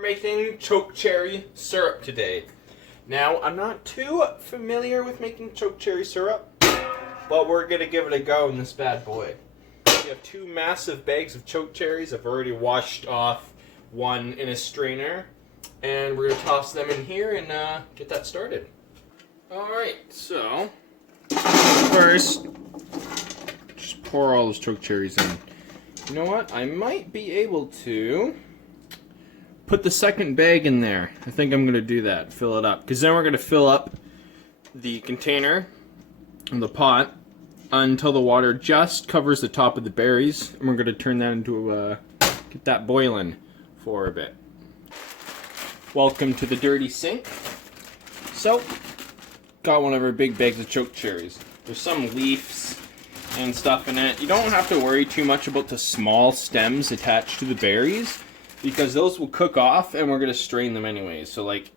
We're making chokecherry syrup today. Now, I'm not too familiar with making chokecherry syrup, but we're gonna give it a go in this bad boy. We have 2 massive bags of chokecherries. I've already washed off one in a strainer, and we're gonna toss them in here and get that started. Alright, so first, just pour all those chokecherries in. You know what? I might be able to put the second bag in there. I think I'm going to do that. Fill it up. Because then we're going to fill up the container and the pot until the water just covers the top of the berries. And we're going to turn that into get that boiling for a bit. Welcome to the dirty sink. So, got one of our big bags of chokecherries. There's some leaves and stuff in it. You don't have to worry too much about the small stems attached to the berries, because those will cook off and we're going to strain them anyways. So like,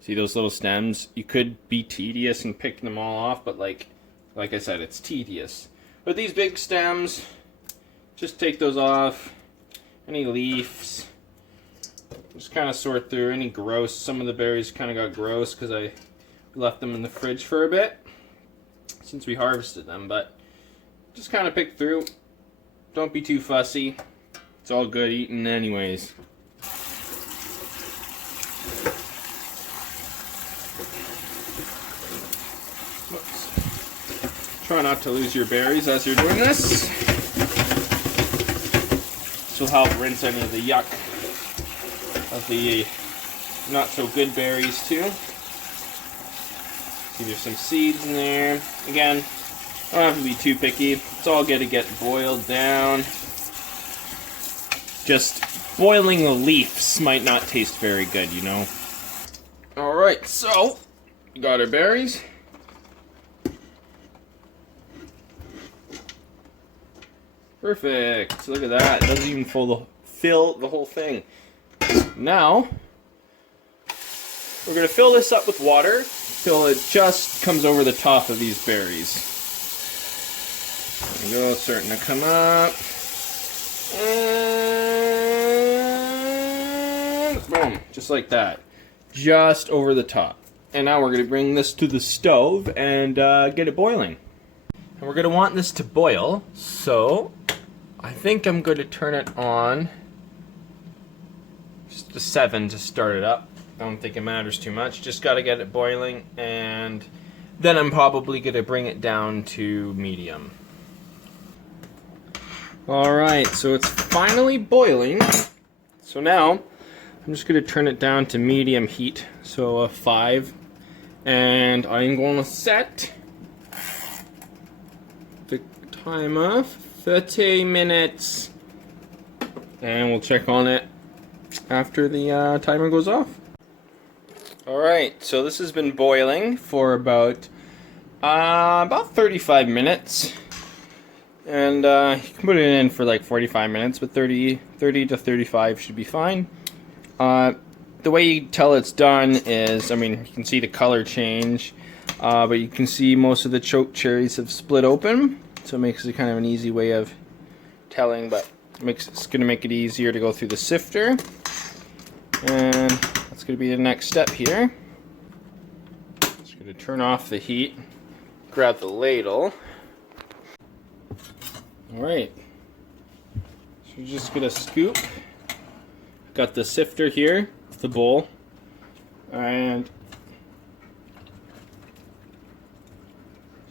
see those little stems? You could be tedious and pick them all off, but like I said, it's tedious. But these big stems, just take those off. Any leaves, just kind of sort through any gross. Some of the berries kind of got gross because I left them in the fridge for a bit since we harvested them, but just kind of pick through. Don't be too fussy. It's all good eating anyways. Oops. Try not to lose your berries as you're doing this. This will help rinse any of the yuck of the not so good berries too. See, there's some seeds in there. Again, don't have to be too picky. It's all good to get boiled down. Just boiling the leaves might not taste very good, you know. Alright, so we got our berries. Perfect. Look at that. It doesn't even fill the whole thing. Now, we're going to fill this up with water till it just comes over the top of these berries. There we go, starting to come up. And boom, just like that. Just over the top. And now we're going to bring this to the stove and get it boiling. And we're going to want this to boil, so I think I'm going to turn it on just to 7 to start it up. I don't think it matters too much. Just got to get it boiling, and then I'm probably going to bring it down to medium. Alright, so it's finally boiling. So now, I'm just going to turn it down to medium heat, so 5. And I'm going to set the timer 30 minutes. And we'll check on it after the timer goes off. Alright, so this has been boiling for about 35 minutes. And you can put it in for like 45 minutes, but 30 to 35 should be fine. The way you tell it's done is, I mean, you can see the color change, but you can see most of the chokecherries have split open, so it makes it kind of an easy way of telling, but it's going to make it easier to go through the sifter. And that's going to be the next step here. Just going to turn off the heat, grab the ladle. Alright, so you're just going to scoop. Got the sifter here, the bowl, and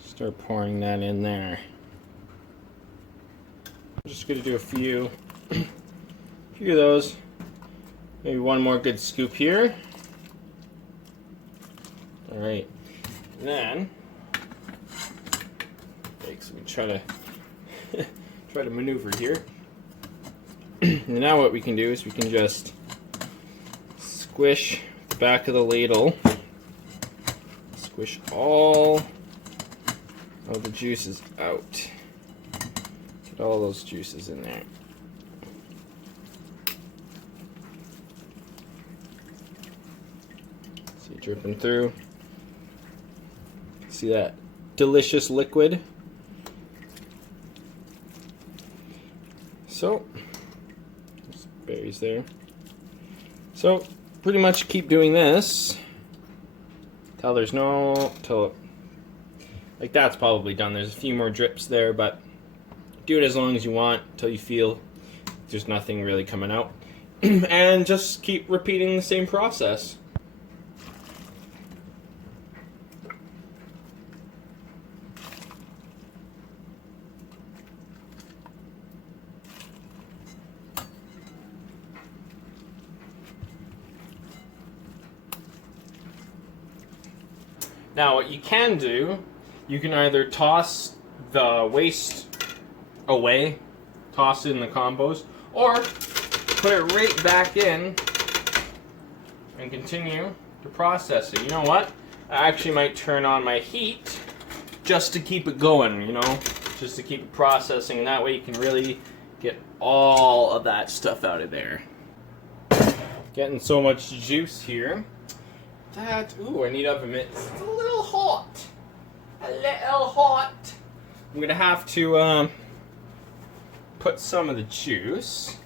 start pouring that in there. I'm just going to do a few of those. Maybe one more good scoop here. Alright, then, so we try to maneuver here. And now what we can do is we can just squish the back of the ladle, squish all of the juices out. Get all those juices in there. See it dripping through. See that delicious liquid? So, there's berries there. So, pretty much keep doing this till like that's probably done. There's a few more drips there, but do it as long as you want till you feel there's nothing really coming out. And just keep repeating the same process. Now what you can do, you can either toss the waste away, toss it in the compost, or put it right back in and continue to process it. You know what? I actually might turn on my heat just to keep it going, you know, just to keep it processing, and that way you can really get all of that stuff out of there. Getting so much juice here that, ooh, I need oven mitts. It's a little hot. A little hot. I'm gonna have to put some of the juice.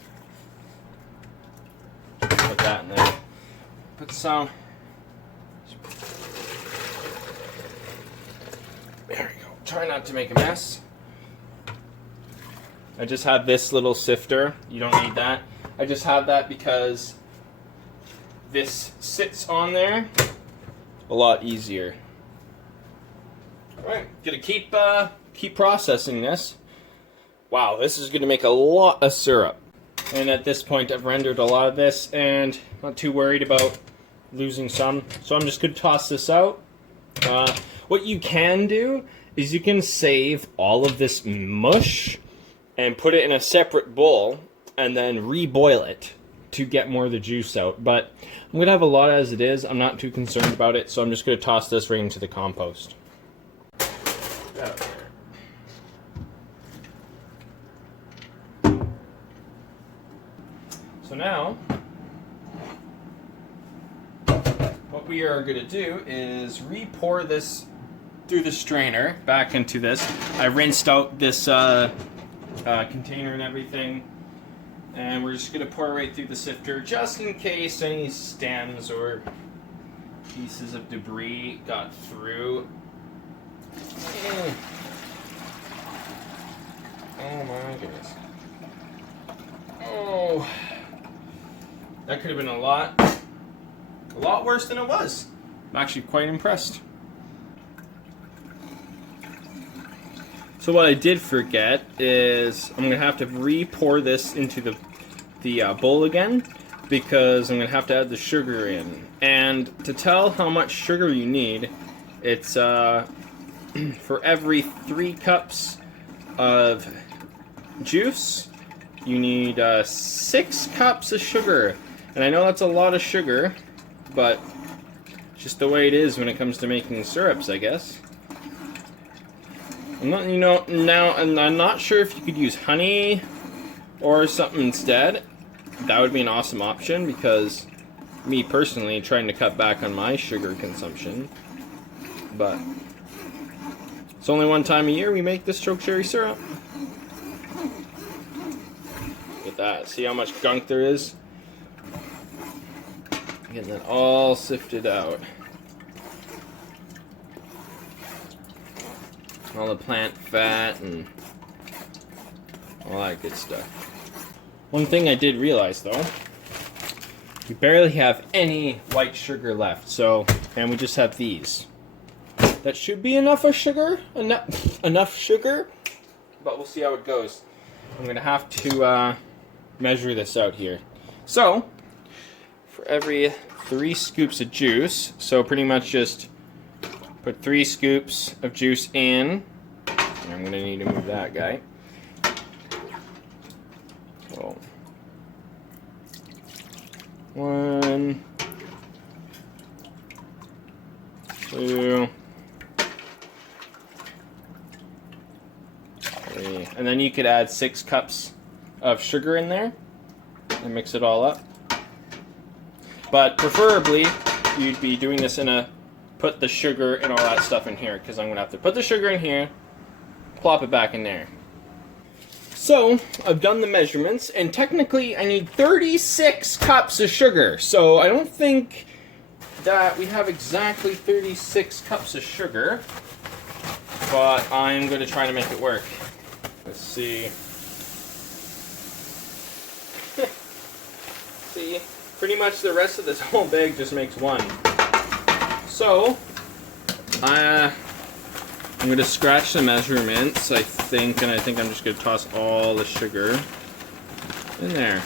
Put that in there. Put some. There we go. Try not to make a mess. I just have this little sifter. You don't need that. I just have that because this sits on there a lot easier. Alright, gonna keep processing this. Wow, this is gonna make a lot of syrup. And at this point I've rendered a lot of this and not too worried about losing some. So I'm just gonna toss this out. What you can do is you can save all of this mush and put it in a separate bowl and then reboil it to get more of the juice out. But I'm going to have a lot as it is. I'm not too concerned about it, so I'm just going to toss this right into the compost. So now, what we are going to do is re-pour this through the strainer back into this. I rinsed out this container and everything. And we're just going to pour it right through the sifter just in case any stems or pieces of debris got through. Oh my goodness. Oh. That could have been a lot worse than it was. I'm actually quite impressed. So what I did forget is I'm going to have to re-pour this into the bowl again because I'm going to have to add the sugar in. And to tell how much sugar you need, it's for every 3 cups of juice, you need 6 cups of sugar. And I know that's a lot of sugar, but it's just the way it is when it comes to making syrups, I guess. I'm not sure if you could use honey or something instead. That would be an awesome option because me personally trying to cut back on my sugar consumption. But it's only one time a year we make this chokecherry syrup. Look at that. See how much gunk there is? Getting that all sifted out. All the plant fat and all that good stuff. One thing I did realize though, we barely have any white sugar left, and we just have these. That should be enough of sugar, enough sugar, but we'll see how it goes. I'm gonna have to measure this out here. So, for every 3 scoops of juice, so pretty much just put 3 scoops of juice in. I'm going to need to move that guy. So, 1, 2, 3. And then you could add 6 cups of sugar in there and mix it all up. But preferably, you'd be doing this put the sugar and all that stuff in here, because I'm going to have to put the sugar in here, plop it back in there. So, I've done the measurements, and technically I need 36 cups of sugar. So, I don't think that we have exactly 36 cups of sugar, but I'm going to try to make it work. Let's see. See, pretty much the rest of this whole bag just makes one. So, I'm going to scratch the measurements, I think, and I think I'm just going to toss all the sugar in there.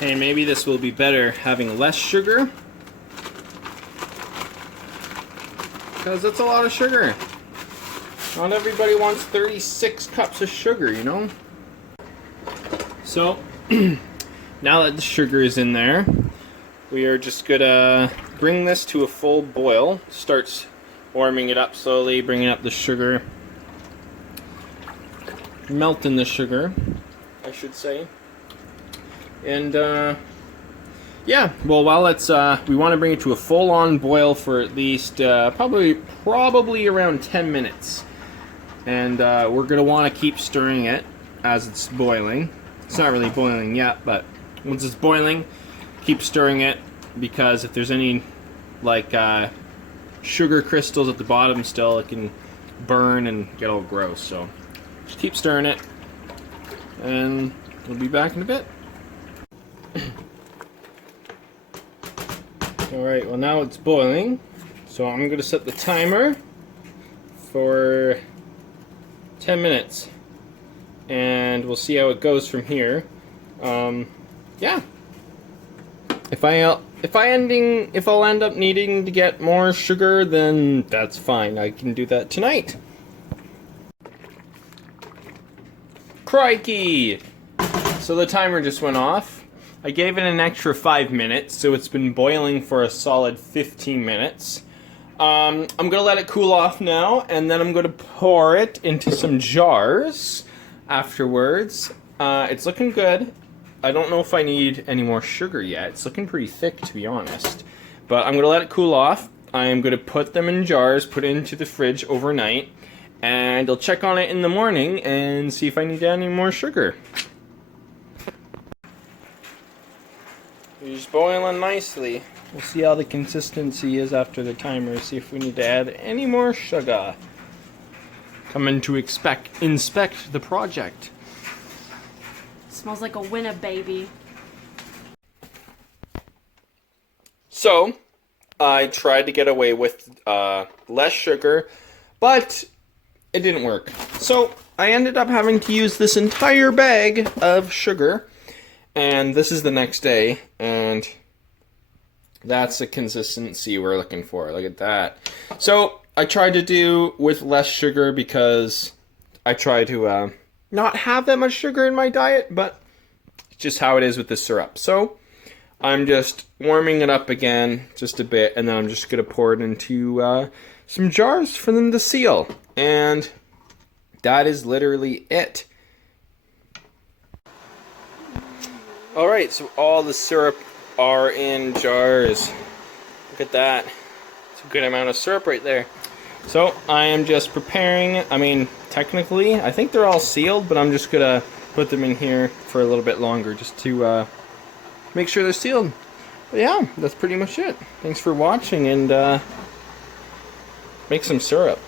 Hey, maybe this will be better having less sugar, because that's a lot of sugar. Not everybody wants 36 cups of sugar, you know? So, now that the sugar is in there, we are just gonna bring this to a full boil. Starts warming it up slowly, bringing up the sugar, melting the sugar, I should say. And yeah, well, while it's we want to bring it to a full-on boil for at least probably around 10 minutes, and we're gonna want to keep stirring it as it's boiling. It's not really boiling yet, but once it's boiling, keep stirring it, because if there's any like sugar crystals at the bottom still, it can burn and get all gross. So just keep stirring it, and we'll be back in a bit. Alright, well now it's boiling, so I'm going to set the timer for 10 minutes, and we'll see how it goes from here. Yeah. If I'll end up needing to get more sugar, then that's fine. I can do that tonight. Crikey! So the timer just went off. I gave it an extra 5 minutes, so it's been boiling for a solid 15 minutes. I'm going to let it cool off now, and then I'm going to pour it into some jars afterwards. It's looking good. I don't know if I need any more sugar yet. It's looking pretty thick, to be honest. But I'm going to let it cool off. I am going to put them in jars, put it into the fridge overnight, and I'll check on it in the morning and see if I need any more sugar. It's boiling nicely. We'll see how the consistency is after the timer, see if we need to add any more sugar. Coming to inspect the project. Smells like a winner, baby. So, I tried to get away with less sugar, but it didn't work. So, I ended up having to use this entire bag of sugar. And this is the next day, and that's the consistency we're looking for. Look at that. So, I tried to do with less sugar because I try to not have that much sugar in my diet, but it's just how it is with the syrup. So, I'm just warming it up again just a bit, and then I'm just going to pour it into some jars for them to seal. And that is literally it. Alright, so all the syrup are in jars. Look at that. It's a good amount of syrup right there. So, I am just preparing, technically, I think they're all sealed, but I'm just gonna put them in here for a little bit longer just to make sure they're sealed. But yeah, that's pretty much it. Thanks for watching, and make some syrup.